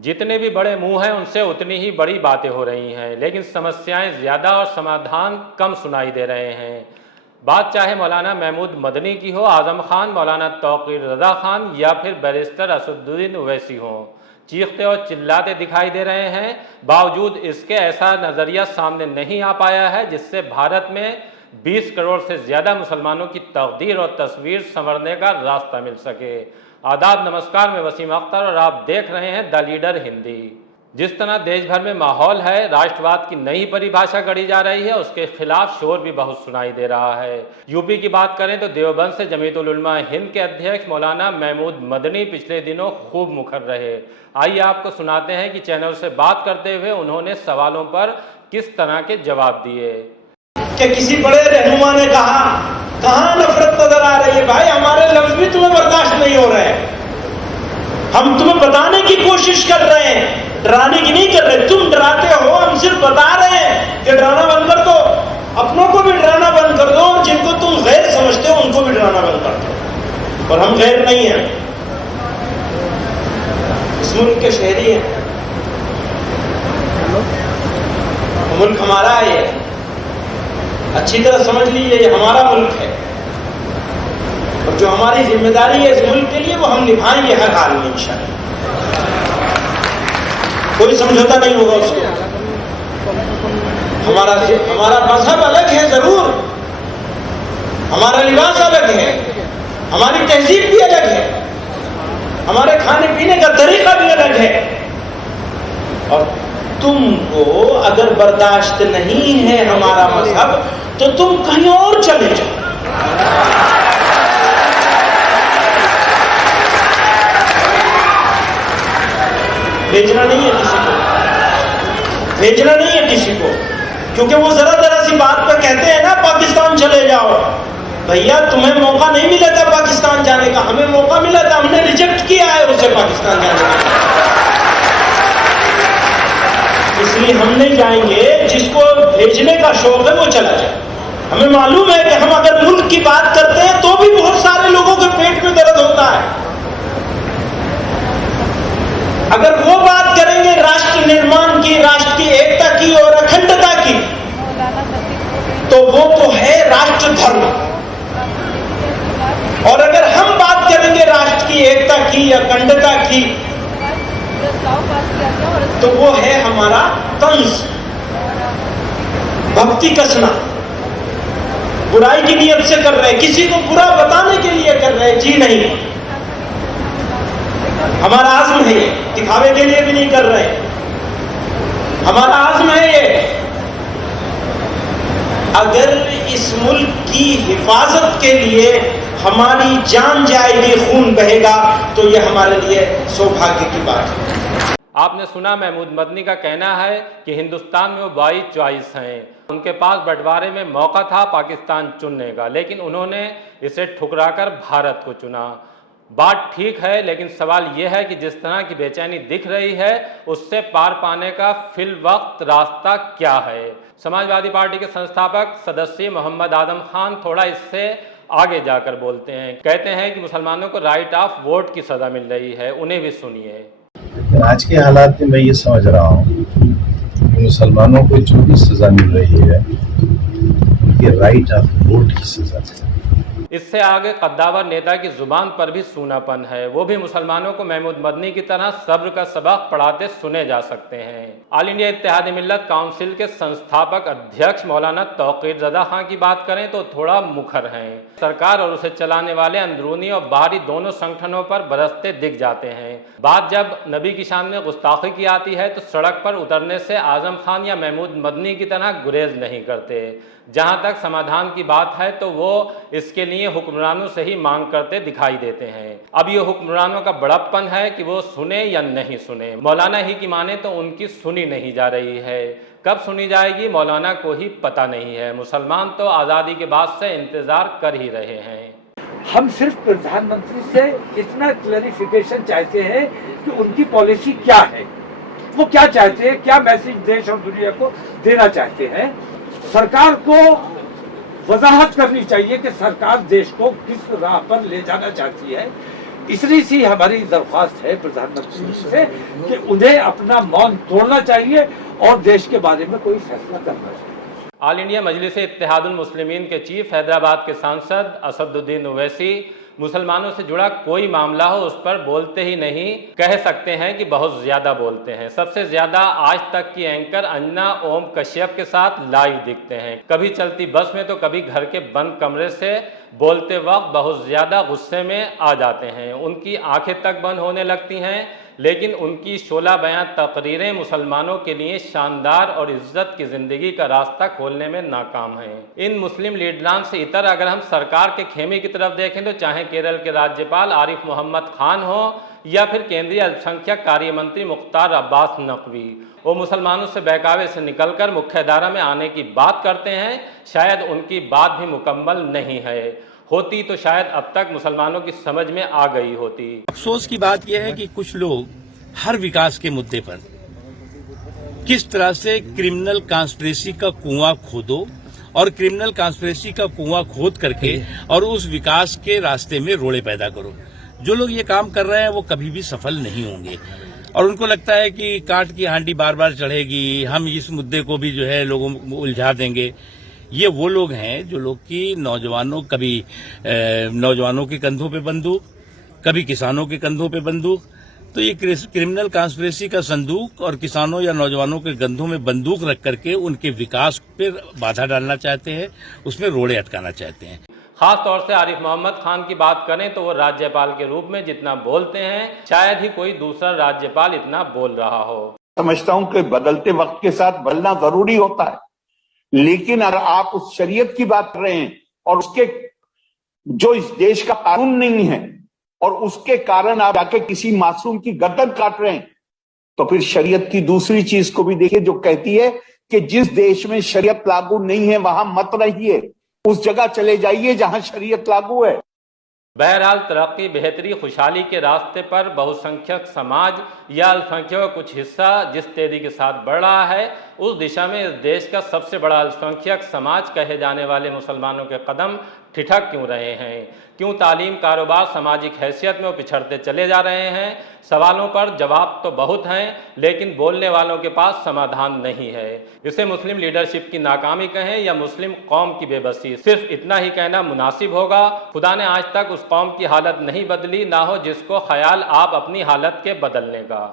जितने भी बड़े मुंह हैं उनसे उतनी ही बड़ी बातें हो रही हैं, लेकिन समस्याएं ज़्यादा और समाधान कम सुनाई दे रहे हैं। बात चाहे मौलाना महमूद मदनी की हो, आज़म खान, मौलाना तौक़ीर रज़ा खान या फिर बैरिस्टर असदुद्दीन ओवैसी हो, चीखते और चिल्लाते दिखाई दे रहे हैं। बावजूद इसके ऐसा नज़रिया सामने नहीं आ पाया है जिससे भारत में 20 करोड़ से ज़्यादा मुसलमानों की तकदीर और तस्वीर संवरने का रास्ता मिल सके। आदाब, नमस्कार, मैं वसीम अख्तर और आप देख रहे हैं द लीडर हिंदी। जिस तरह देश भर में माहौल है, राष्ट्रवाद की नई परिभाषा गढ़ी जा रही है, उसके खिलाफ शोर भी बहुत सुनाई दे रहा है। यूपी की बात करें तो देवबंद से जमीयतुल उलमा हिंद के अध्यक्ष मौलाना महमूद मदनी पिछले दिनों खूब मुखर रहे। आइए आपको सुनाते हैं कि चैनल से बात करते हुए उन्होंने सवालों पर किस तरह के जवाब दिए। कि किसी बड़े रहनुमा ने कहा, कहां नफरत नजर आ रही है भाई, हमारे लफ्ज भी तुम्हें बर्दाश्त नहीं हो रहे हैं। हम तुम्हें बताने की कोशिश कर रहे हैं, डराने की नहीं कर रहे। तुम डराते हो, हम सिर्फ बता रहे हैं कि डराना बंद कर दो, अपनों को भी डराना बंद कर दो और जिनको तुम गैर समझते हो उनको भी डराना बंद कर दो। और हम गैर नहीं हैं, इस मुल्क के शहरी हैं, मुल्क हमारा है, अच्छी तरह समझ लीजिए ये हमारा मुल्क है और जो हमारी जिम्मेदारी है इस मुल्क के लिए वो हम निभाएंगे हर हाल में इंशाअल्लाह। कोई समझौता नहीं होगा उसको। हमारा मजहब अलग है जरूर, हमारा लिबास अलग है, हमारी तहजीब भी अलग है, हमारे खाने पीने का तरीका भी अलग है। और तुमको अगर बर्दाश्त नहीं है हमारा मजहब तो तुम कहीं और चले जाओ। भेजना नहीं है किसी को, भेजना नहीं है किसी को, क्योंकि वो जरा सी बात पर कहते हैं ना पाकिस्तान चले जाओ। भैया तुम्हें मौका नहीं मिला था पाकिस्तान जाने का, हमें मौका मिला था, हमने रिजेक्ट किया है उसे पाकिस्तान जाने का। इसलिए हम नहीं जाएंगे, जिसको भेजने का शौक है वो चला जाए। हमें मालूम है कि हम अगर मुल्क की बात करते हैं तो भी बहुत सारे लोगों के पेट में दर्द होता है। अगर वो बात करेंगे राष्ट्र निर्माण की, राष्ट्र की एकता की और अखंडता की, तो वो तो है राष्ट्र धर्म। और अगर हम बात करेंगे राष्ट्र की एकता की, अखंडता की, तो वो है हमारा तंज, भक्ति कसना। बुराई की नीयत से कर रहे हैं, किसी को बुरा बताने के लिए कर रहे हैं, जी नहीं, हमारा आज़्म है ये, दिखावे के लिए भी नहीं कर रहे, हमारा आज़्म है ये। अगर इस मुल्क की हिफाजत के लिए हमारी जान जाएगी, खून बहेगा, तो ये हमारे लिए सौभाग्य की बात है। आपने सुना, महमूद मदनी का कहना है कि हिंदुस्तान में वो 22 चॉइस हैं, उनके पास बंटवारे में मौका था पाकिस्तान चुनने का, लेकिन उन्होंने इसे ठुकराकर भारत को चुना। बात ठीक है, लेकिन सवाल यह है कि जिस तरह की बेचैनी दिख रही है उससे पार पाने का फिल वक्त रास्ता क्या है। समाजवादी पार्टी के संस्थापक सदस्य मोहम्मद आदम खान थोड़ा इससे आगे जाकर बोलते हैं। कहते हैं कि मुसलमानों को राइट ऑफ वोट की सज़ा मिल रही है, उन्हें भी सुनिए। आज के हालात में मैं ये समझ रहा हूँ कि मुसलमानों को जो भी सज़ा मिल रही है ये राइट ऑफ वोट की सज़ा है। इससे आगे कद्दावर नेता की जुबान पर भी सूनापन है, वो भी मुसलमानों को महमूद मदनी की तरह सब्र का सबक पढ़ाते सुने जा सकते हैं। ऑल इंडिया इत्तेहाद मिल्लत काउंसिल के संस्थापक अध्यक्ष मौलाना तौक़ीर रज़ा खान की बात करें तो थोड़ा मुखर हैं। सरकार और उसे चलाने वाले अंदरूनी और बाहरी दोनों संगठनों पर बरसते दिख जाते हैं। बात जब नबी की शान में गुस्ताखी की आती है तो सड़क पर उतरने से आज़म खान या महमूद मदनी की तरह गुरेज नहीं करते। जहाँ तक समाधान की बात है तो वो इसके लिए हुक्मरानों से ही मांग करते दिखाई देते हैं। अब ये हुक्मरानों का बड़प्पन है कि वो सुने या नहीं सुने। मौलाना ही की माने तो उनकी सुनी नहीं जा रही है, कब सुनी जाएगी मौलाना को ही पता नहीं है। मुसलमान तो आज़ादी के बाद से इंतज़ार कर ही रहे हैं। हम सिर्फ प्रधानमंत्री से इतना क्लैरिफिकेशन चाहते हैं कि उनकी पॉलिसी क्या है, वो क्या चाहते हैं, क्या मैसेज देश और दुनिया को देना चाहते हैं। सरकार को वजाहत करनी चाहिए कि सरकार देश को किस राह पर ले जाना चाहती है। इतनी सी हमारी दरख्वास्त है प्रधानमंत्री जी से कि उन्हें अपना मौन तोड़ना चाहिए और देश के बारे में कोई फैसला करना चाहिए। ऑल इंडिया मजलिस इत्तेहादुल मुस्लिमीन के चीफ हैदराबाद के सांसद असदुद्दीन ओवैसी मुसलमानों से जुड़ा कोई मामला हो उस पर बोलते ही नहीं, कह सकते हैं कि बहुत ज़्यादा बोलते हैं। सबसे ज़्यादा आज तक की एंकर अंजना ओम कश्यप के साथ लाइव दिखते हैं, कभी चलती बस में तो कभी घर के बंद कमरे से बोलते वक्त बहुत ज़्यादा गुस्से में आ जाते हैं। उनकी आंखें तक बंद होने लगती हैं, लेकिन उनकी शोला बयां तकरीरें मुसलमानों के लिए शानदार और इज्जत की ज़िंदगी का रास्ता खोलने में नाकाम हैं। इन मुस्लिम लीडरान से इतर अगर हम सरकार के खेमे की तरफ देखें तो चाहे केरल के राज्यपाल आरिफ मोहम्मद खान हो या फिर केंद्रीय अल्पसंख्यक कार्य मंत्री मुख्तार अब्बास नकवी, वो मुसलमानों से बहकावे से निकलकर मुख्यधारा में आने की बात करते हैं। शायद उनकी बात भी मुकम्मल नहीं है, होती तो शायद अब तक मुसलमानों की समझ में आ गई होती। अफसोस की बात यह है कि कुछ लोग हर विकास के मुद्दे पर किस तरह से क्रिमिनल कॉन्स्पिरेसी का कुआं खोदो और क्रिमिनल कॉन्स्पिरेसी का कुआं खोद करके और उस विकास के रास्ते में रोड़े पैदा करो। जो लोग ये काम कर रहे हैं वो कभी भी सफल नहीं होंगे और उनको लगता है कि कांट की हांडी बार बार चढ़ेगी, हम इस मुद्दे को भी जो है लोगों को उलझा देंगे। ये वो लोग हैं जो लोग की नौजवानों के कंधों पे बंदूक, कभी किसानों के कंधों पे बंदूक। तो ये क्रिमिनल कॉन्स्पिरेसी का संदूक और किसानों या नौजवानों के कंधों में बंदूक रख करके उनके विकास पर बाधा डालना चाहते हैं, उसमें रोड़े अटकाना चाहते हैं। खास तौर से आरिफ मोहम्मद खान की बात करें तो वो राज्यपाल के रूप में जितना बोलते हैं शायद ही कोई दूसरा राज्यपाल इतना बोल रहा हो। समझता हूं कि बदलते वक्त के साथ बदलना जरूरी होता है, लेकिन अगर आप उस शरीयत की बात कर रहे हैं और उसके जो इस देश का कानून नहीं है और उसके कारण आप जाके किसी मासूम की गर्दन काट रहे हैं, तो फिर शरीयत की दूसरी चीज को भी देखिए जो कहती है कि जिस देश में शरीयत लागू नहीं है वहां मत रहिए, उस जगह चले जाइए जहां शरीयत लागू है। बहरहाल तरक्की, बेहतरी, खुशहाली के रास्ते पर बहुसंख्यक समाज या अल्पसंख्यक का कुछ हिस्सा जिस तेजी के साथ बढ़ रहा है, उस दिशा में इस देश का सबसे बड़ा अल्पसंख्यक समाज कहे जाने वाले मुसलमानों के कदम ठिठक क्यों रहे हैं? क्यों तालीम, कारोबार, सामाजिक हैसियत में वो पिछड़ते चले जा रहे हैं? सवालों पर जवाब तो बहुत हैं, लेकिन बोलने वालों के पास समाधान नहीं है। इसे मुस्लिम लीडरशिप की नाकामी कहें या मुस्लिम कौम की बेबसी, सिर्फ इतना ही कहना मुनासिब होगा, खुदा ने आज तक उस कौम की हालत नहीं बदली, ना हो जिसको ख्याल आप अपनी हालत के बदलने का।